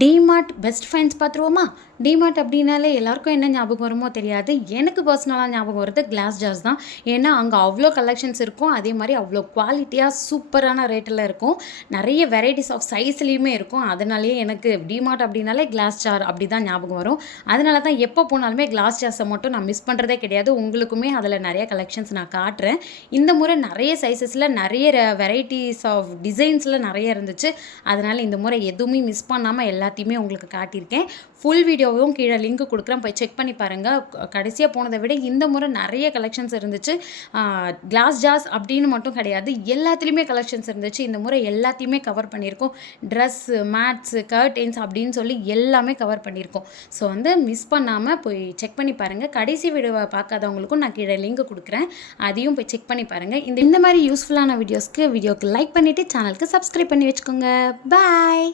DMart best finds பார்த்துருவோமா? DMart அப்படின்னாலே எல்லாருக்கும் என்ன ஞாபகம் வருமோ தெரியாது. எனக்கு பர்சனலாக ஞாபகம் வருது கிளாஸ் ஜார்ஸ் தான். ஏன்னா அங்கே அவ்வளோ கலெக்ஷன்ஸ் இருக்கும். அதே மாதிரி அவ்வளோ குவாலிட்டியாக சூப்பரான ரேட்டில் இருக்கும். நிறைய வெரைட்டிஸ் ஆஃப் சைஸ்லேயுமே இருக்கும். அதனாலேயே எனக்கு டிமார்ட் அப்படின்னாலே கிளாஸ் ஜார் அப்படி தான் ஞாபகம் வரும். அதனால தான் எப்போ போனாலுமே கிளாஸ் ஜார்ஸை மட்டும் நான் மிஸ் பண்ணுறதே கிடையாது. உங்களுக்குமே அதில் நிறைய கலெக்ஷன்ஸ் நான் காட்டுறேன். இந்த முறை நிறைய சைஸஸில் நிறைய வெரைட்டிஸ் ஆஃப் டிசைன்ஸில் நிறைய இருந்துச்சு. அதனால் இந்த முறை எதுவுமே மிஸ் பண்ணாமல் எல்லாத்தையுமே உங்களுக்கு காட்டியிருக்கேன். ஃபுல் வீடியோவும் கீழே லிங்க் கொடுக்குறேன், போய் செக் பண்ணி பாருங்கள். கடைசியாக போனதை விட இந்த முறை நிறைய கலெக்ஷன்ஸ் இருந்துச்சு. கிளாஸ் ஜார்ஸ் அப்படின்னு மட்டும் கிடையாது, எல்லாத்துலேயுமே கலெக்ஷன்ஸ் இருந்துச்சு. இந்த முறை எல்லாத்தையுமே கவர் பண்ணியிருக்கோம். ட்ரெஸ்ஸு, மேட்ஸு, கர்டென்ஸ் அப்படின்னு சொல்லி எல்லாமே கவர் பண்ணியிருக்கோம். ஸோ மிஸ் பண்ணாமல் போய் செக் பண்ணி பாருங்கள். கடைசி வீடியோவை பார்க்காதவங்களுக்கும் நான் கீழே லிங்க் கொடுக்குறேன், அதையும் போய் செக் பண்ணி பாருங்கள். இந்த மாதிரி யூஸ்ஃபுல்லான வீடியோக்கு லைக் பண்ணிவிட்டு சேனலுக்கு சப்ஸ்கிரைப் பண்ணி வச்சுக்கோங்க. பாய்.